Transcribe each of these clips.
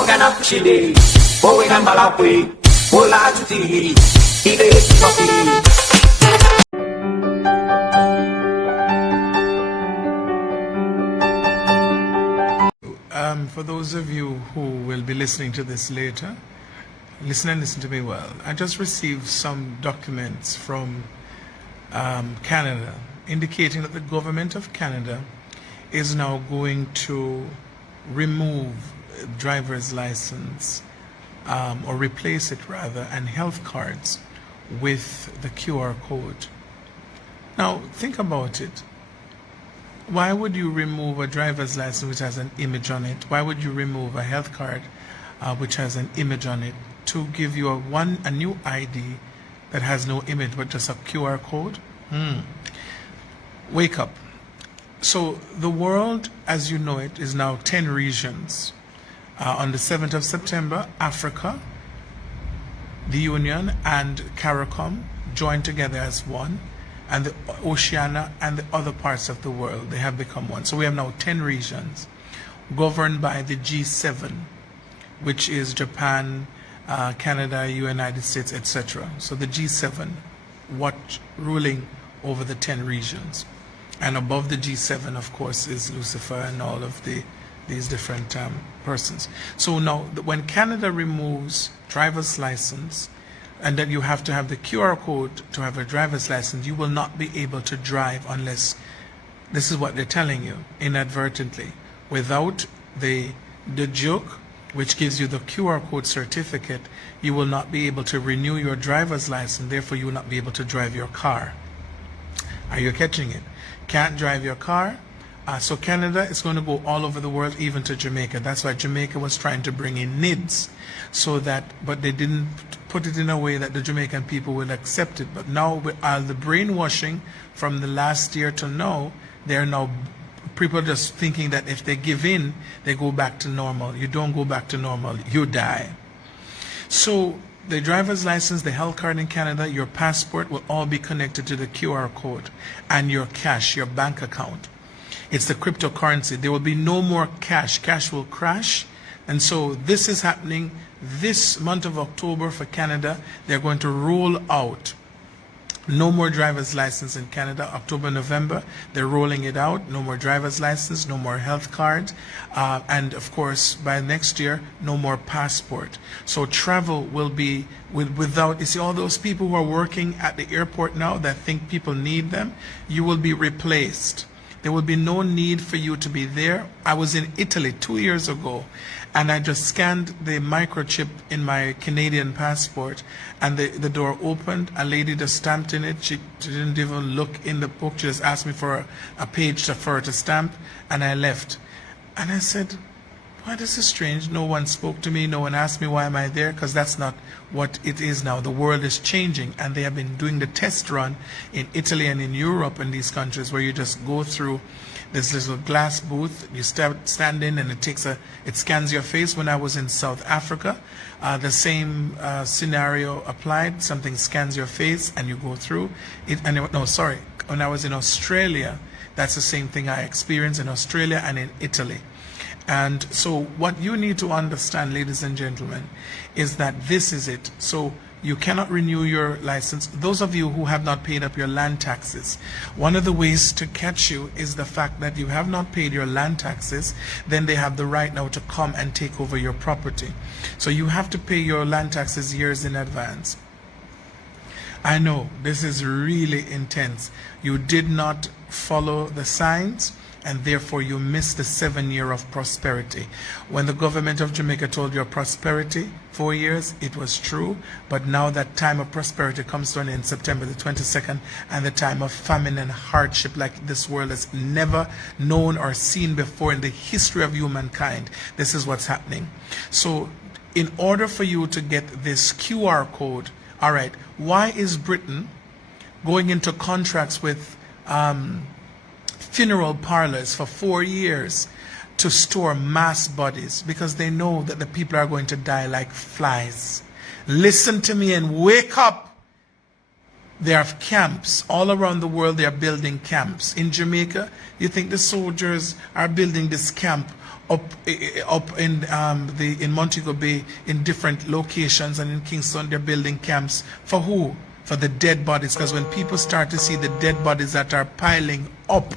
Organa Chile, Owen Malawi, Ola Tuti, Ide Sophie. For those of you who will be listening to this later, listen to me well. I just received some documents from Canada indicating that the government of Canada is now going to remove driver's license or replace it rather, and health cards with the QR code. Now think about it. Why would you remove a driver's license which has an image on it? Why would you remove a health card which has an image on it to give you a new ID that has no image but just a QR code? Wake up. So the world as you know it is now 10 regions. On the 7th of September, Africa, the Union and CARICOM joined together as one, and the Oceania and the other parts of the world, they have become one. So we have now 10 regions governed by the G7, which is Japan, Canada, United States, etc. So the G7, ruling over the 10 regions. And above the G7, of course, is Lucifer and all of these different persons. So now, when Canada removes driver's license, and that you have to have the QR code to have a driver's license, you will not be able to drive unless, this is what they're telling you, inadvertently, without the joke, which gives you the QR code certificate, you will not be able to renew your driver's license, therefore you will not be able to drive your car. Are you catching it? Can't drive your car. So Canada is going to go all over the world, even to Jamaica. That's why Jamaica was trying to bring in NIDS, but they didn't put it in a way that the Jamaican people will accept it. But now with all the brainwashing from the last year to now, they're now people just thinking that if they give in, they go back to normal. You don't go back to normal, you die. So the driver's license, the health card in Canada, your passport will all be connected to the QR code, and your cash, your bank account. It's the cryptocurrency. There will be no more cash. Cash will crash. And so this is happening this month of October for Canada. They're going to roll out no more driver's license in Canada. October, November, they're rolling it out. No more driver's license, no more health card. And of course, by next year, no more passport. So travel will be without, you see all those people who are working at the airport now that think people need them, you will be replaced. There will be no need for you to be there. I was in Italy 2 years ago, and I just scanned the microchip in my Canadian passport, and the door opened. A lady just stamped in it. She didn't even look in the book. She just asked me for a page for her to stamp, and I left. And I said, why, this is strange. No one spoke to me. No one asked me why am I there, because that's not what it is now. The world is changing, and they have been doing the test run in Italy and in Europe and these countries where you just go through this little glass booth. You stand in, and it scans your face. When I was in South Africa, the same scenario applied. Something scans your face, and you go through it. When I was in Australia, that's the same thing I experienced in Australia and in Italy. And so what you need to understand, ladies and gentlemen, is that this is it. So you cannot renew your license. Those of you who have not paid up your land taxes, one of the ways to catch you is the fact that you have not paid your land taxes. Then they have the right now to come and take over your property. So you have to pay your land taxes years in advance. I know this is really intense. You did not follow the signs, and therefore you missed the 7 year of prosperity. When the government of Jamaica told you prosperity, 4 years, it was true, but now that time of prosperity comes to an end, September the 22nd, and the time of famine and hardship like this world has never known or seen before in the history of humankind. This is what's happening. So in order for you to get this QR code, all right, why is Britain going into contracts with funeral parlors for 4 years to store mass bodies? Because they know that the people are going to die like flies. Listen to me and wake up. There are camps all around the world. They are building camps. In Jamaica, you think the soldiers are building this camp up in in Montego Bay, in different locations, and in Kingston they're building camps for who? For the dead bodies, because when people start to see the dead bodies that are piling up,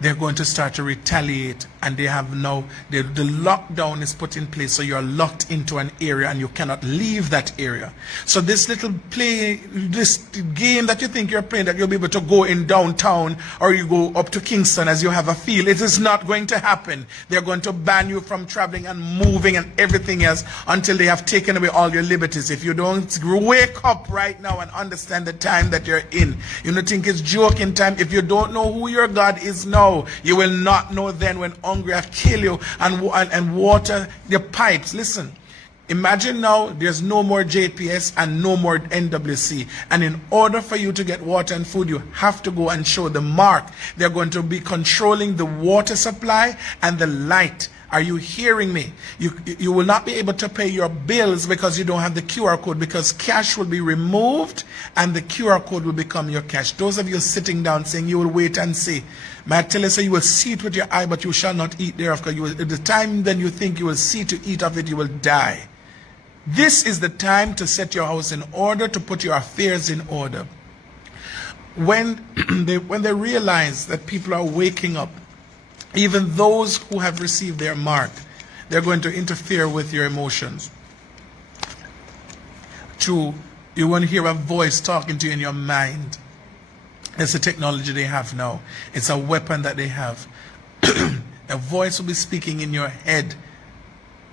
they're going to start to retaliate, and they have now the lockdown is put in place, so you're locked into an area and you cannot leave that area. So this little this game that you think you're playing, that you'll be able to go in downtown or you go up to Kingston as you have a feel, it is not going to happen. They're going to ban you from traveling and moving and everything else until they have taken away all your liberties. If you don't wake up right now and understand the time that you're in, you don't think it's joking time. If you don't know who your God is now, you will not know then when hungry have killed you and water your pipes. Listen, imagine now there's no more JPS and no more NWC, and in order for you to get water and food, you have to go and show the mark. They're going to be controlling the water supply and the light. Are you hearing me? You will not be able to pay your bills because you don't have the QR code, because cash will be removed and the QR code will become your cash. Those of you sitting down saying you will wait and see, may I tell you, so you will see it with your eye, but you shall not eat thereof, because at the time then you think you will see to eat of it, you will die. This is the time to set your house in order, to put your affairs in order. When they realize that people are waking up, even those who have received their mark, they're going to interfere with your emotions. You want to hear a voice talking to you in your mind. It's the technology they have now. It's a weapon that they have. A voice will be speaking in your head.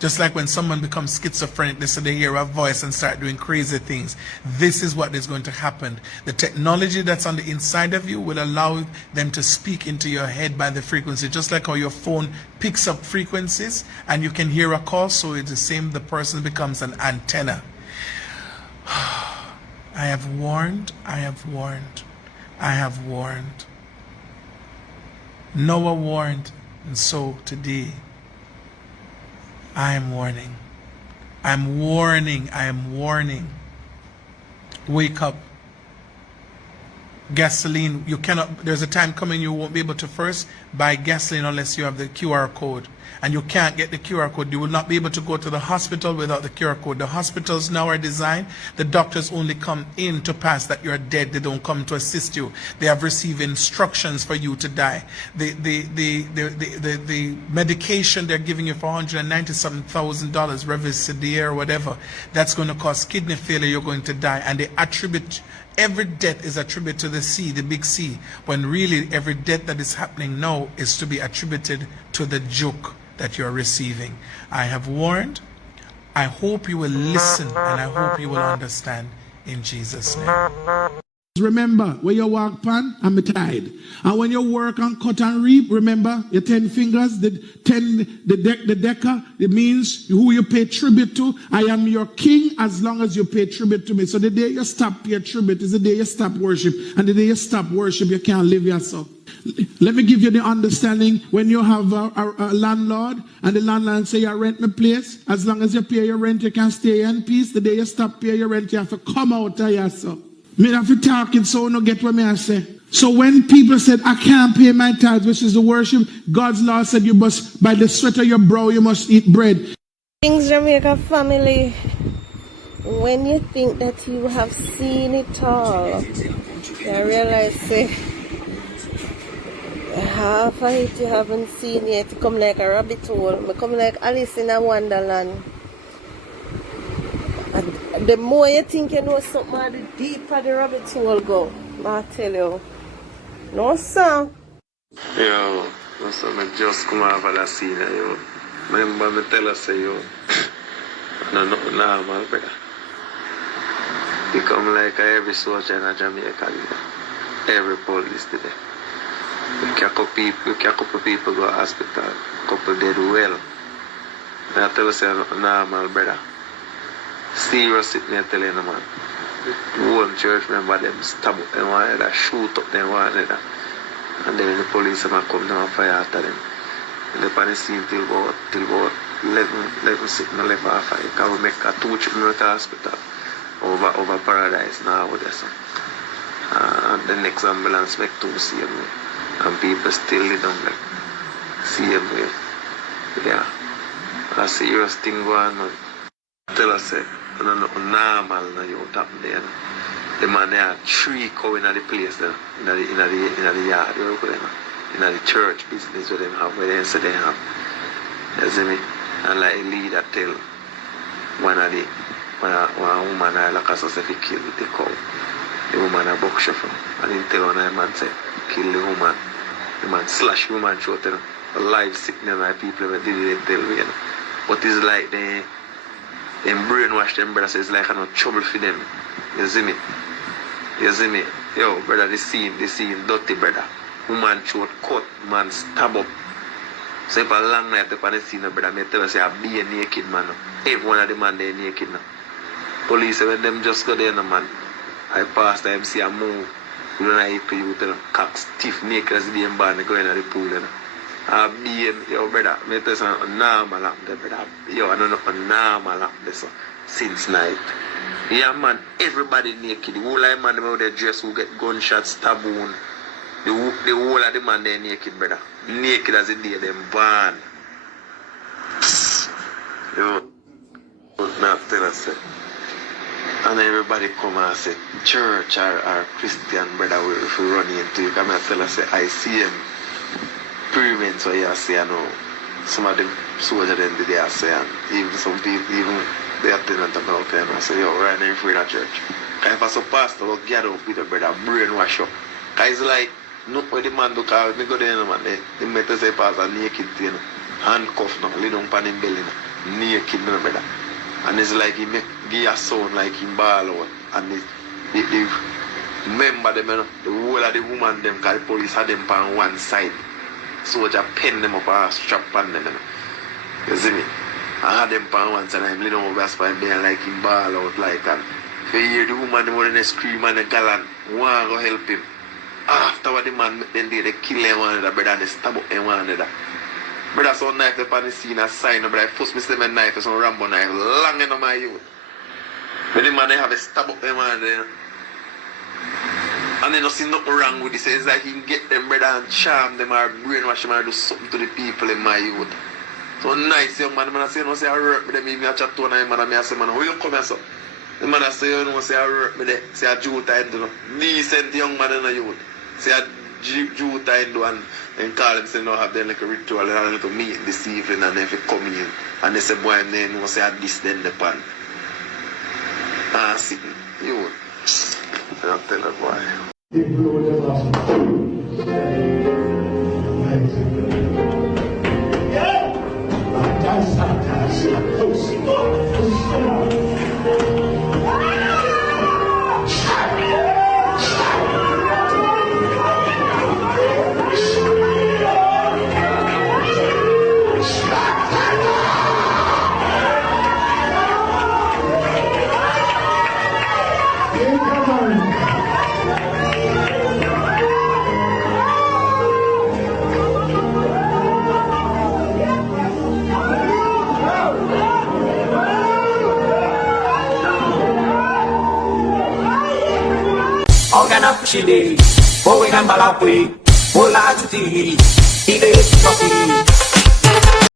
Just like when someone becomes schizophrenic, they hear a voice and start doing crazy things. This is what is going to happen. The technology that's on the inside of you will allow them to speak into your head by the frequency. Just like how your phone picks up frequencies and you can hear a call, so it's the same, the person becomes an antenna. I have warned, I have warned, I have warned. Noah warned, and so today I am warning. I'm warning. I am warning. Wake up. Gasoline, you cannot, there's a time coming you won't be able to first buy gasoline unless you have the QR code. And you can't get the QR code. You will not be able to go to the hospital without the QR code. The hospitals now are designed, the doctors only come in to pass that you're dead. They don't come to assist you. They have received instructions for you to die. The medication they're giving you for $197,000, Revicedar or whatever, that's going to cause kidney failure. You're going to die. And they attribute, every death is attributed to the C, the big C, when really every death that is happening now is to be attributed to the joke that you're receiving. I have warned. I hope you will listen, and I hope you will understand in Jesus' name. Remember, when you walk pan, I'm tied. And when you work and cut and reap, remember your 10 fingers, the decker, it means who you pay tribute to. I am your king as long as you pay tribute to me. So the day you stop pay tribute is the day you stop worship. And the day you stop worship, you can't live yourself. Let me give you the understanding. When you have a landlord and the landlord say, you rent my place, as long as you pay your rent, you can stay in peace. The day you stop paying your rent, you have to come out of yourself. Me have to talk it so no get what me I say. So when people said, I can't pay my tithes, which is the worship, God's law said you must, by the sweat of your brow, you must eat bread. Things Jamaica family, when you think that you have seen it all, you realize say, half of it you haven't seen yet. You come like a rabbit hole. You come like Alice in a Wonderland. And the more you think you know something, the deeper the rabbit hole go. I tell you. No, sir. Yo, so I just come over the scene, yo. Remember me tell us, yo, no, nothing normal, brother. You come like every soldier in Jamaica, every police today. You couple people go to hospital, couple dead well. I tell us, nothing normal, brother. Serious sit me tell you, man. One church member them stab up them one another, shoot up them one another. And then the police come down and fire after them. And they on the scene till about 11 sick and 11 after. Because we make a 2 children at the hospital over Paradise now over there. So. And the next ambulance make 2 same way. And people still live down like same way. Yeah. A serious thing going on. Tell us, no normal na you tap there. The man there are 3 cow in the place there, in the yard, in the church business where they have, where they say they have. You see me? And like a leader tell one woman I like us if he kill the cow. The woman a box for. And he tell one man say, kill the woman. The man slash the woman throat, a live sickness like people that did it tell me. But it's like they brainwash them brother, so it's like no trouble for them. You see me? You see me? Yo, brother, the scene dirty, brother. Woman throat cut, man stab up. So if a long night upon the scene, brother, me tell you say I be a naked man. Every one of the man they naked now. Police when them just go there no man. I pass them see a move. You know I pay you tell them cock stiff naked as the band they go in the pool you know. I be yo brother, me tell you something normal up there, brother. Yo, I don't know normal up there so since night. Yeah man, everybody naked. The whole of man them out there dress who get gunshots, stab wound. The whole of the man they naked, brother. Naked as the day them born. Yo, not tell us that. And everybody come and say church or Christian brother if we run into you. Come and tell us say I see him. Experiments where you say I know some of them soldiers then did they say and even some people even they attendant and okay and I say yo right now in the church. If I saw pastor will gather up with a brother brainwash up. Cause it's like no where the man do call me go there no man they make say pastor naked you know, handcuffed now, lay down pan him belly now, naked no brother. And it's like he make give a sound like him ball out and the member them you know, the whole of the woman them cause the police had them on one side. Soldier pen them up and strap on them. You see me? I had them on one side and I'm leaning over as far being like him ball out like that. If you hear the woman them when they scream and they gallant, one go help him. After what the man then they kill them one another, brother, they stab up them one another. Brother, so knife up on the scene a sign, but I first miss them a knife, some Rambo knife, long enough my youth. But the man they have a stab up them one another. And they don't see nothing wrong with this. It's like he can get them brother and charm them or brainwash them or do something to the people in my youth. So nice young man, I say, you know, say I work with them, even I chat to one man and I say, man, where you come here, so? The man I say, you know, say I work with them, say I Jew time to decent young man in the youth. Say I Jew time to and call him, say, no, have them like a ritual and a little meet this evening and then if you come in. And they say, boy, and then you say I this then the pan. Ah, see, you. I'll tell her boy. Chile, Bowen and Malawi, Bola Juti, Ile Sofi.